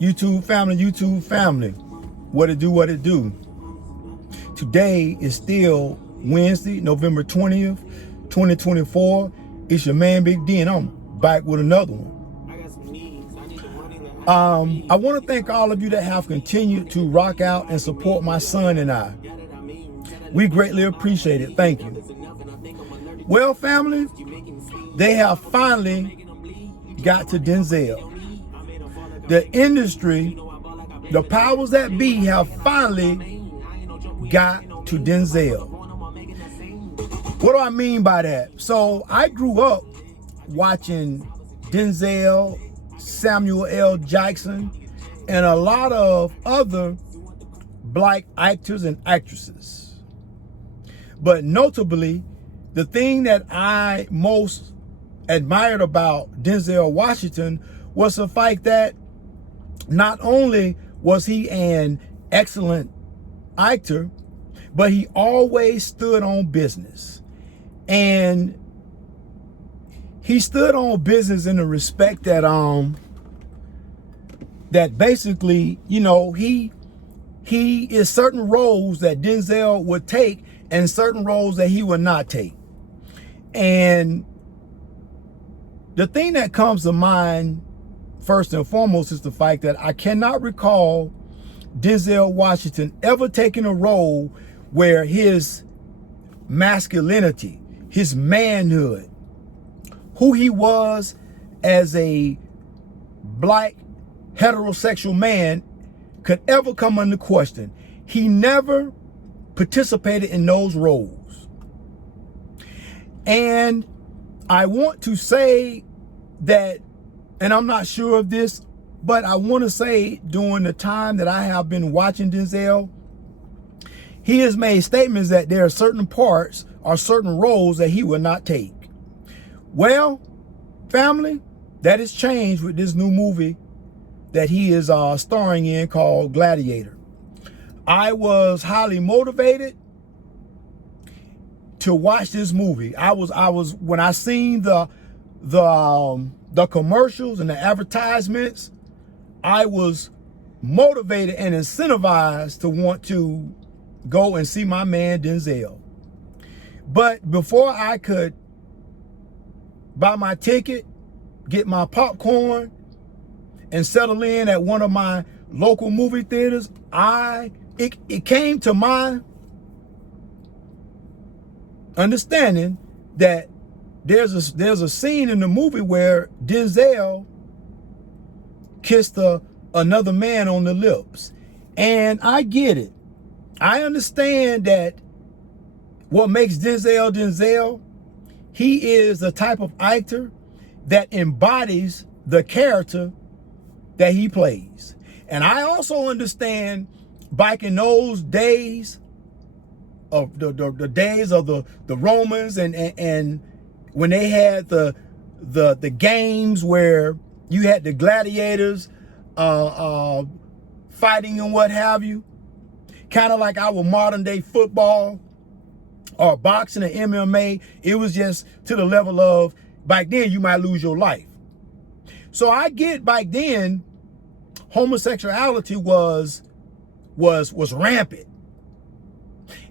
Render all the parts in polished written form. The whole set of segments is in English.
YouTube family, what it do. Today is still Wednesday, November 20th, 2024. It's your man Big D, and I'm back with another one. I want to thank all of you that have continued to rock out and support my son and I. We greatly appreciate it. Thank you. Well, family, they have finally got to Denzel. The industry, the powers that be, have finally got to Denzel. What do I mean by that? So I grew up watching Denzel, Samuel L. Jackson, and a lot of other black actors and actresses. But notably, the thing that I most admired about Denzel Washington was the fact that not only was he an excellent actor, but he always stood on business. And he stood on business in the respect that that basically, you know, he is certain roles that Denzel would take and certain roles that he would not take. And the thing that comes to mind first and foremost is the fact that I cannot recall Denzel Washington ever taking a role where his masculinity, his manhood, who he was as a black heterosexual man could ever come under question. He never participated in those roles. And I want to say that, and I'm not sure of this, but I want to say during the time that I have been watching Denzel, he has made statements that there are certain parts or certain roles that he will not take. Well, family, that has changed with this new movie that he is starring in called Gladiator. I was highly motivated to watch this movie. I was when I seen the commercials and the advertisements, I was motivated and incentivized to want to go and see my man Denzel. But before I could buy my ticket, get my popcorn, and settle in at one of my local movie theaters, it came to my understanding that there's a scene in the movie where Denzel kissed another man on the lips. And I get it. I understand that what makes Denzel Denzel, he is the type of actor that embodies the character that he plays. And I also understand back in those days of the days of the Romans and when they had the games where you had the gladiators fighting and what have you, kind of like our modern day football or boxing and MMA. It was just to the level of back then you might lose your life. So I get back then homosexuality was rampant.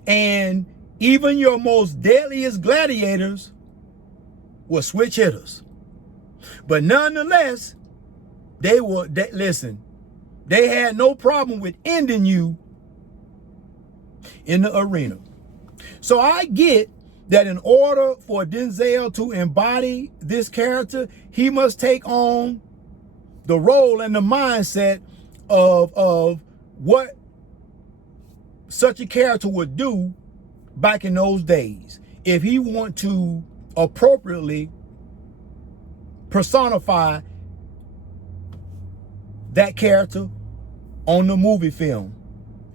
And even your most deadliest gladiators were switch hitters. But nonetheless, they had no problem with ending you in the arena. So I get that in order for Denzel to embody this character, he must take on the role and the mindset of what such a character would do back in those days if he want to appropriately personify that character on the movie film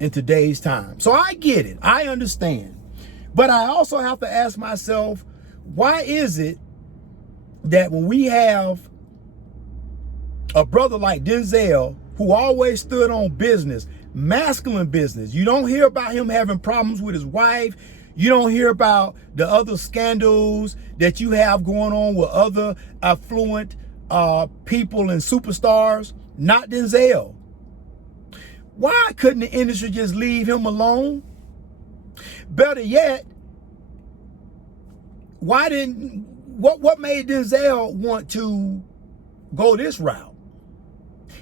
in today's time. So I get it. I understand. But I also have to ask myself, why is it that when we have a brother like Denzel who always stood on business, masculine business, you don't hear about him having problems with his wife, you don't hear about the other scandals that you have going on with other affluent people and superstars, not Denzel. Why couldn't the industry just leave him alone? Better yet, what made Denzel want to go this route?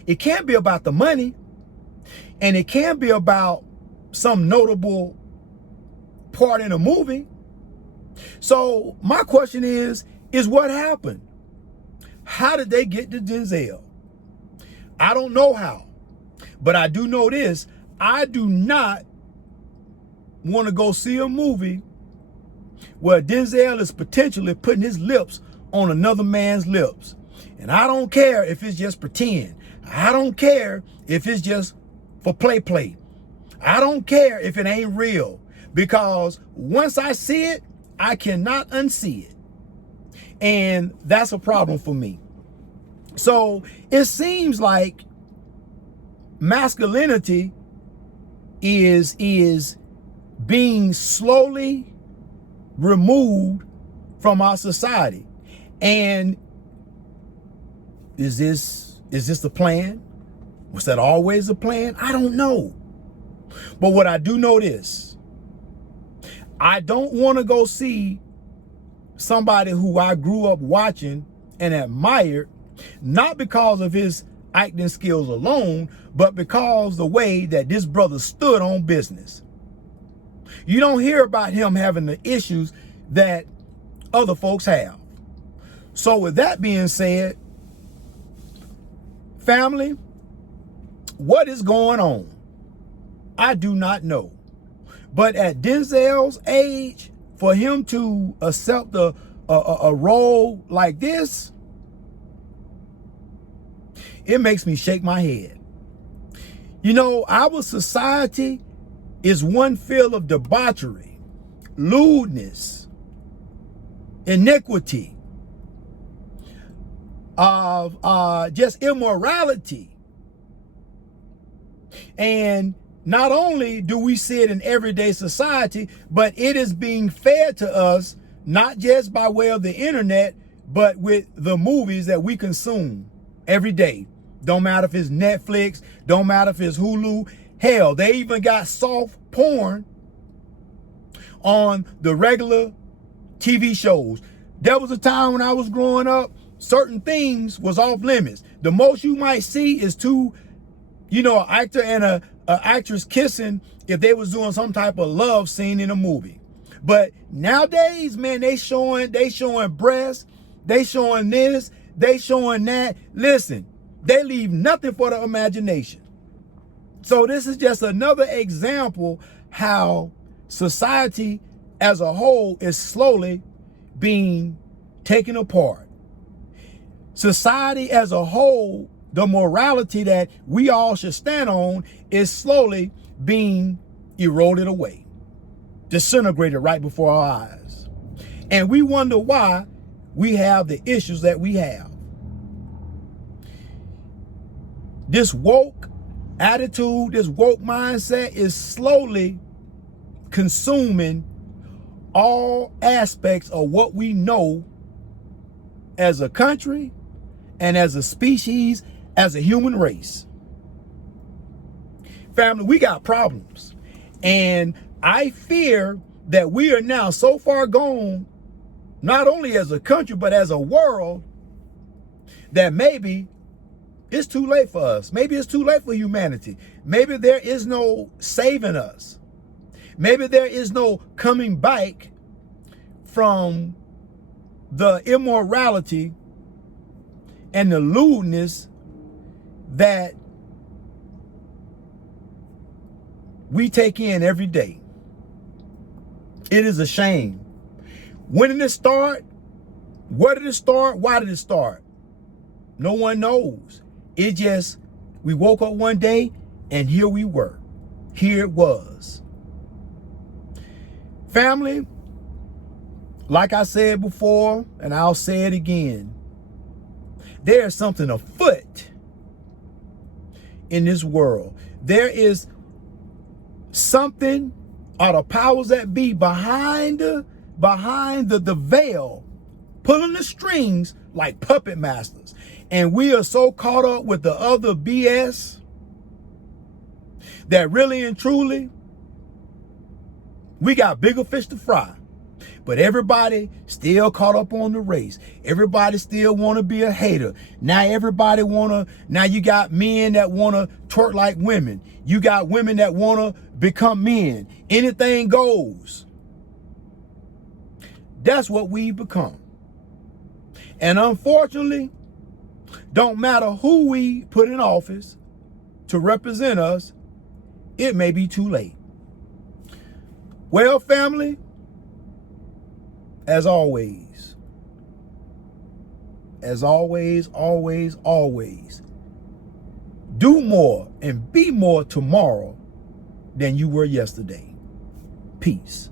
It can't be about the money, and it can't be about some notable part in a movie. So my question is what happened? How did they get to Denzel? I don't know how, but I do know this. I do not want to go see a movie where Denzel is potentially putting his lips on another man's lips. And I don't care if it's just pretend. I don't care if it's just for play. I don't care if it ain't real, because once I see it, I cannot unsee it. And that's a problem for me. So it seems like masculinity is being slowly removed from our society. And is this the plan? Was that always the plan? I don't know. But what I do know this, I don't want to go see somebody who I grew up watching and admired, not because of his acting skills alone, but because the way that this brother stood on business. You don't hear about him having the issues that other folks have. So with that being said, family, what is going on? I do not know. But at Denzel's age, for him to accept a role like this, it makes me shake my head. You know, our society is one filled of debauchery, lewdness, iniquity, of just immorality. And not only do we see it in everyday society, but it is being fed to us, not just by way of the internet, but with the movies that we consume every day. Don't matter if it's Netflix, don't matter if it's Hulu. Hell, they even got soft porn on the regular TV shows. There was a time when I was growing up, certain things was off limits. The most you might see is two, an actor and a actress kissing if they was doing some type of love scene in a movie. But nowadays, man, they showing breasts, they showing this, they showing that. Listen, they leave nothing for the imagination. So this is just another example how society as a whole is slowly being taken apart. Society as a whole, the morality that we all should stand on is slowly being eroded away, disintegrated right before our eyes. And we wonder why we have the issues that we have. This woke attitude, this woke mindset is slowly consuming all aspects of what we know as a country and as a species, as a human race. Family, we got problems. And I fear that we are now so far gone, not only as a country, but as a world, that maybe it's too late for us. Maybe it's too late for humanity. Maybe there is no saving us. Maybe there is no coming back from the immorality and the lewdness that we take in every day. It is a shame. When did it start? Where did it start? Why did it start? No one knows. It just, we woke up one day and here we were. Here it was. Family, like I said before, and I'll say it again, there's something afoot in this world. There is something, or the powers that be behind the veil, pulling the strings like puppet masters. And we are so caught up with the other BS that really and truly, we got bigger fish to fry. But everybody still caught up on the race. Everybody still want to be a hater. Now you got men that want to twerk like women. You got women that want to become men. Anything goes. That's what we become. And unfortunately, don't matter who we put in office to represent us, it may be too late. Well, family, as always, do more and be more tomorrow than you were yesterday. Peace.